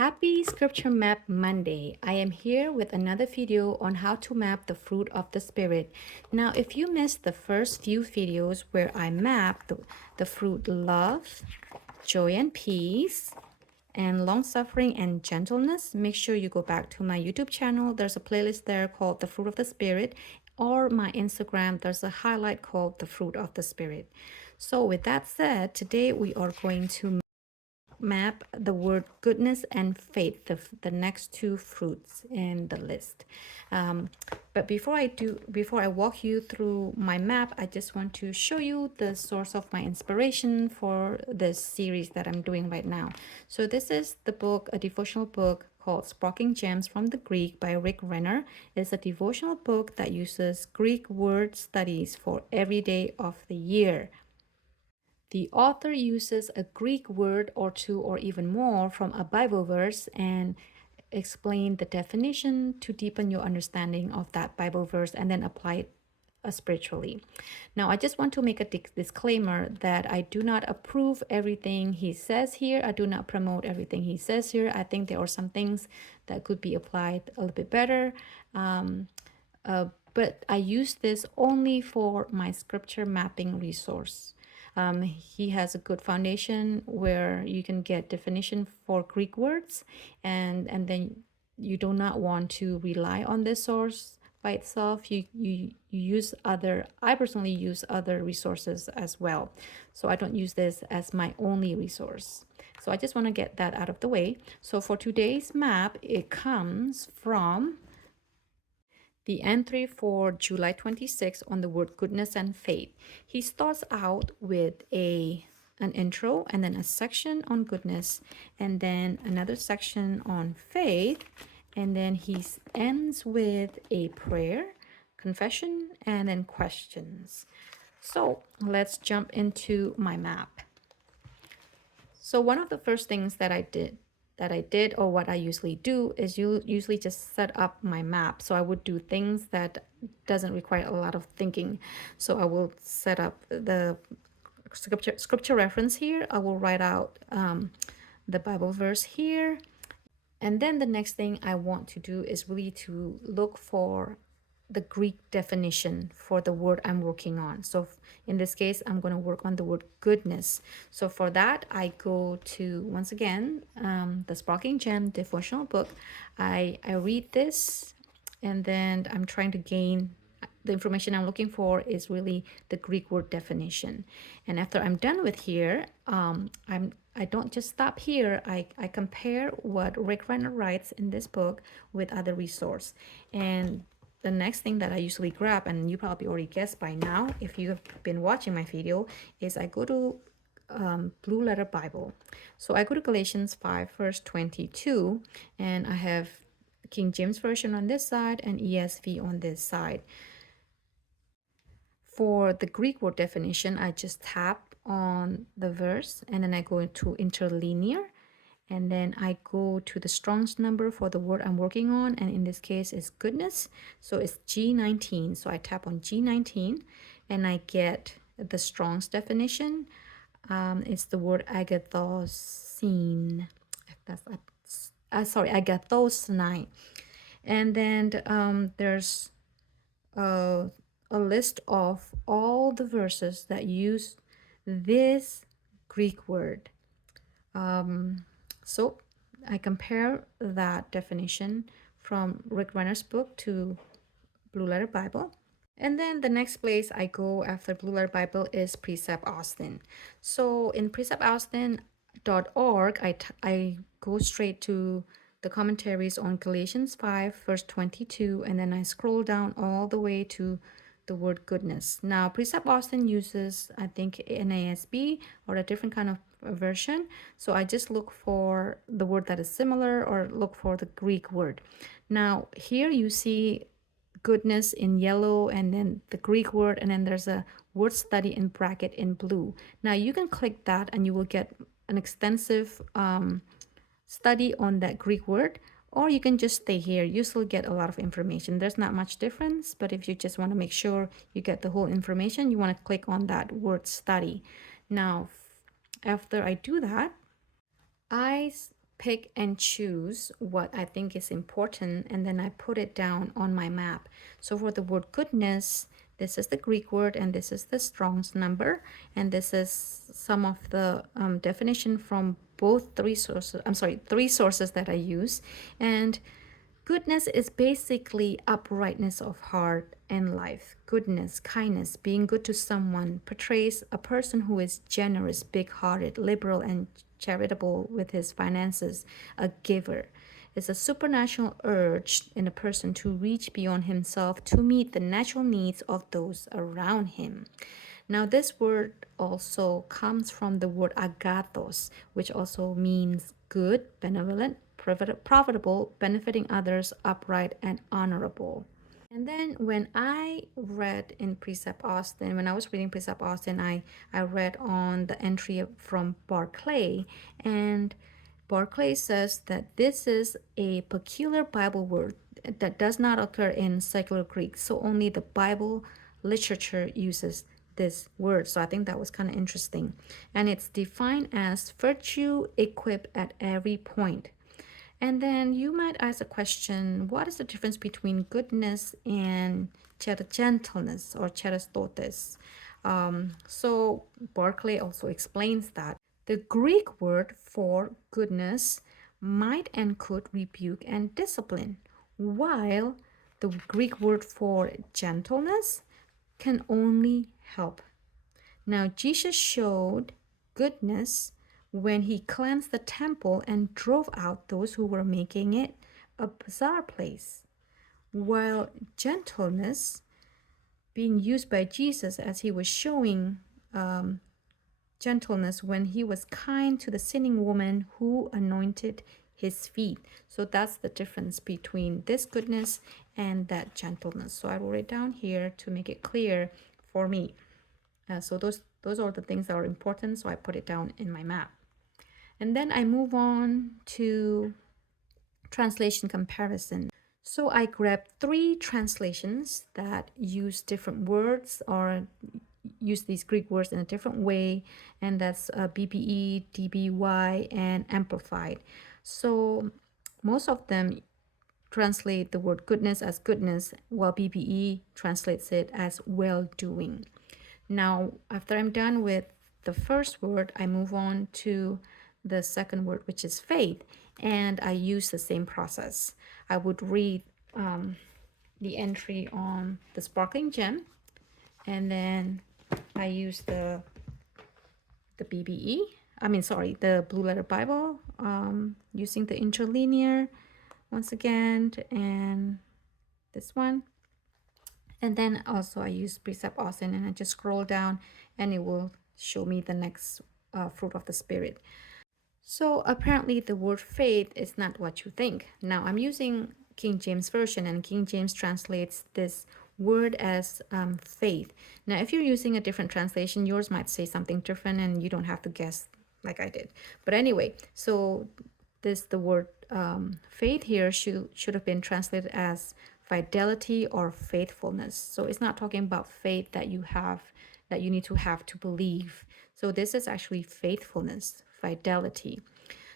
Happy Scripture Map Monday. I am here with another video on how to map the fruit of the Spirit. Now, if you missed the first few videos where I mapped the fruit love, joy and peace, and long suffering and gentleness, make sure you go back to my YouTube channel. There's a playlist there called The Fruit of the Spirit, or my Instagram, there's a highlight called The Fruit of the Spirit. So with that said, today we are going to map the word goodness and faith, the next two fruits in the list. But before I walk you through my map, I just want to show you the source of my inspiration for this series that I'm doing right now. So this is the book, a devotional book called Sparking Gems from the Greek by Rick Renner. It's a devotional book that uses Greek word studies for every day of the year. The author uses a Greek word or two or even more from a Bible verse and explain the definition to deepen your understanding of that Bible verse and then apply it spiritually. Now, I just want to make a disclaimer that I do not approve everything he says here. I do not promote everything he says here. I think there are some things that could be applied a little bit better. But I use this only for my scripture mapping resource. He has a good foundation where you can get definition for Greek words, and then you do not want to rely on this source by itself. You use other, I personally use other resources as well. So I don't use this as my only resource. So I just want to get that out of the way. So for today's map, it comes from the entry for July 26 on the word goodness and faith. He starts out with an intro and then a section on goodness and then another section on faith, and then he ends with a prayer, confession, and then questions. So let's jump into my map. So one of the first things that I did, or what I usually do, is usually just set up my map. So I would do things that doesn't require a lot of thinking. So I will set up the scripture reference here. I will write out the Bible verse here. And then the next thing I want to do is really to look for the Greek definition for the word I'm working on. So in this case, I'm going to work on the word goodness. So for that, I go to, once again, the Sparking Gem devotional book. I read this, and then I'm trying to gain the information I'm looking for is really the Greek word definition. And after I'm done with here, I don't just stop here. I compare what Rick Renner writes in this book with other resource. And the next thing that I usually grab, and you probably already guessed by now if you have been watching my video, is I go to Blue Letter Bible. So I go to Galatians 5 verse 22, and I have King James Version on this side and ESV on this side. For the Greek word definition, I just tap on the verse and then I go into interlinear, and then I go to the Strong's number for the word I'm working on, and in this case is goodness. So it's G19. So I tap on G19 and I get the Strong's definition. It's the word agathosine. Agathosine. And then there's a list of all the verses that use this Greek word. So I compare that definition from Rick Renner's book to Blue Letter Bible. And then the next place I go after Blue Letter Bible is Precept Austin. So in preceptaustin.org, I go straight to the commentaries on Galatians 5 verse 22, and then I scroll down all the way to the word goodness. Now, Precept Austin uses, I think, NASB or a different kind of version. So I just look for the word that is similar or look for the Greek word. Now, here you see goodness in yellow and then the Greek word, and then there's a word study in bracket in blue. Now, you can click that and you will get an extensive study on that Greek word. Or you can just stay here. You still get a lot of information. There's not much difference, but if you just want to make sure you get the whole information, you want to click on that word study. Now, after I do that, I pick and choose what I think is important, and then I put it down on my map. So for the word goodness, this is the Greek word, and this is the Strong's number, and this is some of the definition from both three sources. I'm sorry, three sources that I use. And goodness is basically uprightness of heart and life. Goodness, kindness, being good to someone portrays a person who is generous, big-hearted, liberal, and charitable with his finances, a giver. It's a supernatural urge in a person to reach beyond himself to meet the natural needs of those around him. Now, this word also comes from the word agathos, which also means good, benevolent, profitable, benefiting others, upright, and honorable. And then when I read in Precept Austin, when I was reading Precept Austin, I read on the entry from Barclay, and Barclay says that this is a peculiar Bible word that does not occur in secular Greek. So only the Bible literature uses this word. So I think that was kind of interesting. And it's defined as virtue equipped at every point. And then you might ask a question, what is the difference between goodness and gentleness or charistotes? So Barclay also explains that the Greek word for goodness might and could rebuke and discipline, while the Greek word for gentleness can only help. Now, Jesus showed goodness when he cleansed the temple and drove out those who were making it a bizarre place, while gentleness being used by Jesus as he was showing gentleness when he was kind to the sinning woman who anointed his feet. So that's the difference between this goodness and that gentleness. So I wrote it down here to make it clear for me. So those are the things that are important. So I put it down in my map. And then I move on to translation comparison. So I grabbed 3 translations that use different words or use these Greek words in a different way, and that's BBE, DBY, and Amplified. So most of them translate the word goodness as goodness, while BBE translates it as well-doing. Now, after I'm done with the first word, I move on to the second word, which is faith, and I use the same process. I would read the entry on the Sparkling Gem, and then I use the BBE, the Blue Letter Bible, using the interlinear once again, and this one. And then also I use Precept Austin, and I just scroll down and it will show me the next fruit of the Spirit. So apparently the word faith is not what you think. Now I'm using King James Version, and King James translates this word as faith. Now if you're using a different translation, yours might say something different and you don't have to guess like I did. But anyway, so the word faith here should have been translated as fidelity or faithfulness. So it's not talking about faith that you need to have to believe. So this is actually faithfulness, fidelity.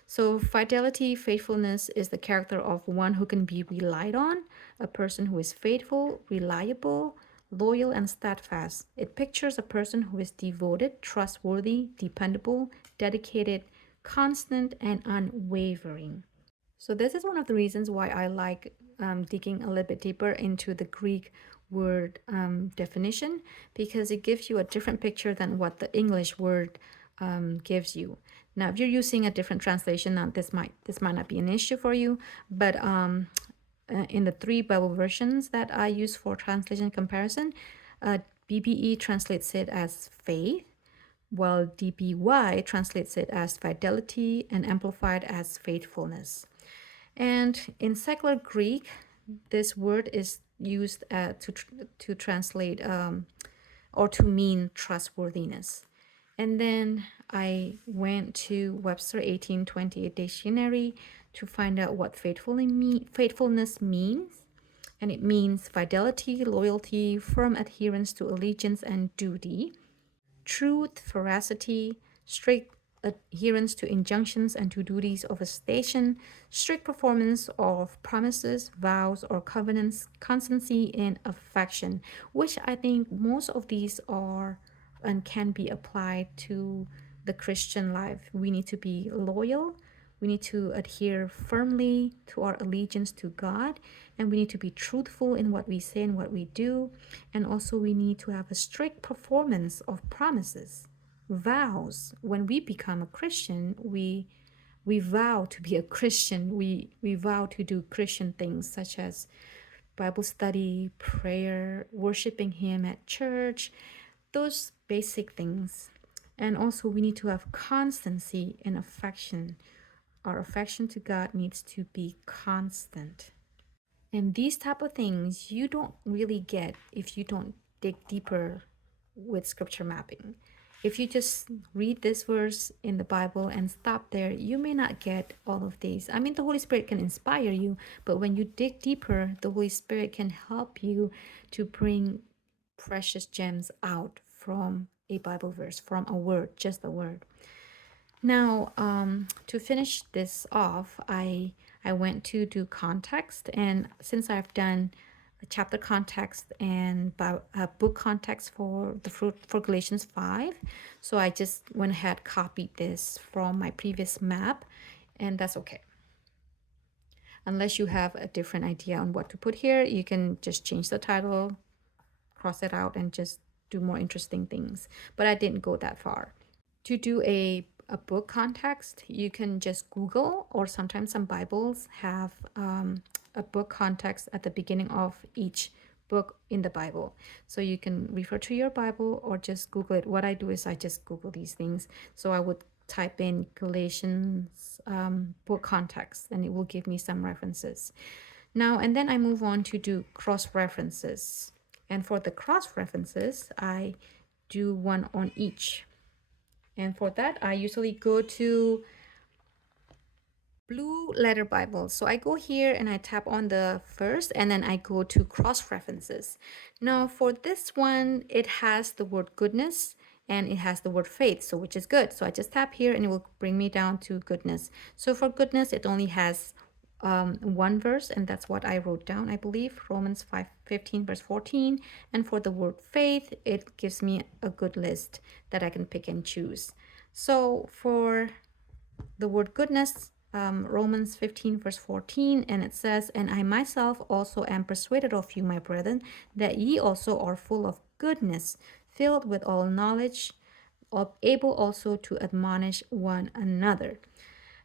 So fidelity, faithfulness is the character of one who can be relied on, a person who is faithful, reliable, loyal, and steadfast. It pictures a person who is devoted, trustworthy, dependable, dedicated, constant, and unwavering. So this is one of the reasons why I like digging a little bit deeper into the Greek word definition, because it gives you a different picture than what the English word gives you. Now, if you're using a different translation, now this might not be an issue for you, but in the 3 Bible versions that I use for translation comparison, BBE translates it as faith, while DBY translates it as fidelity, and Amplified as faithfulness. And in secular Greek, this word is used to translate or to mean trustworthiness. And then I went to Webster 1828 Dictionary to find out what faithfulness means. And it means fidelity, loyalty, firm adherence to allegiance and duty, truth, veracity, adherence to injunctions and to duties of a station, strict performance of promises, vows, or covenants, constancy in affection, which I think most of these are and can be applied to the Christian life. We need to be loyal. We need to adhere firmly to our allegiance to God, and we need to be truthful in what we say and what we do. And also, we need to have a strict performance of promises, vows. When we become a Christian, we vow to be a Christian. We vow to do Christian things such as Bible study, prayer, worshiping Him at church, those basic things. And also, we need to have constancy in affection. Our affection to God needs to be constant. And these type of things you don't really get if you don't dig deeper with scripture mapping. If you just read this verse in the Bible and stop there, you may not get all of these. I mean, the Holy Spirit can inspire you, but when you dig deeper, the Holy Spirit can help you to bring precious gems out from a Bible verse, from a word, just a word. Now, to finish this off, I went to do context, and since I've done a chapter context and a book context for the fruit for Galatians 5, so I just went ahead, copied this from my previous map, and that's okay. Unless you have a different idea on what to put here, you can just change the title, cross it out, and just do more interesting things. But I didn't go that far. To do a book context, you can just Google, or sometimes some Bibles have a book context at the beginning of each book in the Bible. So you can refer to your Bible or just Google it. What I do is I just Google these things. So I would type in Galatians book context, and it will give me some references. Now, and then I move on to do cross references. And for the cross references, I do one on each. And for that, I usually go to Blue Letter Bible. So I go here and I tap on the first, and then I go to cross references. Now for this one, it has the word goodness and it has the word faith, so which is good. So I just tap here and it will bring me down to goodness. So for goodness, it only has one verse, and that's what I wrote down, I believe, Romans 5:15 verse 14. And for the word faith, it gives me a good list that I can pick and choose. So for the word goodness, Romans 15 verse 14, and it says, and I myself also am persuaded of you, my brethren, that ye also are full of goodness, filled with all knowledge, able also to admonish one another.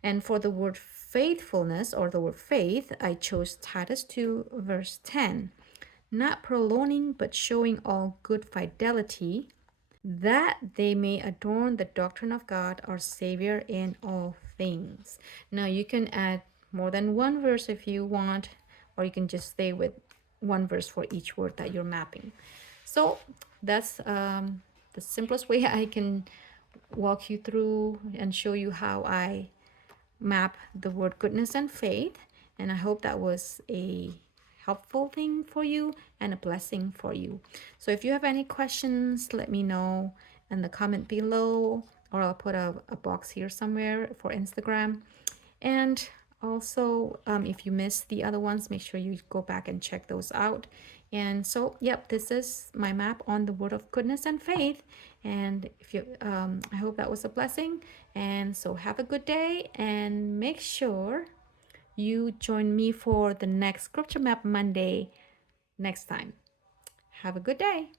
And for the word faithfulness, or the word faith, I chose Titus 2 verse 10, not prolonging but showing all good fidelity, that they may adorn the doctrine of God our Savior in all things. Now you can add more than one verse if you want, or you can just stay with one verse for each word that you're mapping. So that's the simplest way I can walk you through and show you how I map the word goodness and faith. And I hope that was a helpful thing for you and a blessing for you. So if you have any questions, let me know in the comment below, or I'll put a box here somewhere for Instagram. And also, if you missed the other ones, make sure you go back and check those out. And so, yep, this is my map on the word of goodness and faith. And if you, I hope that was a blessing. And so have a good day, and make sure you join me for the next Scripture Map Monday next time. Have a good day.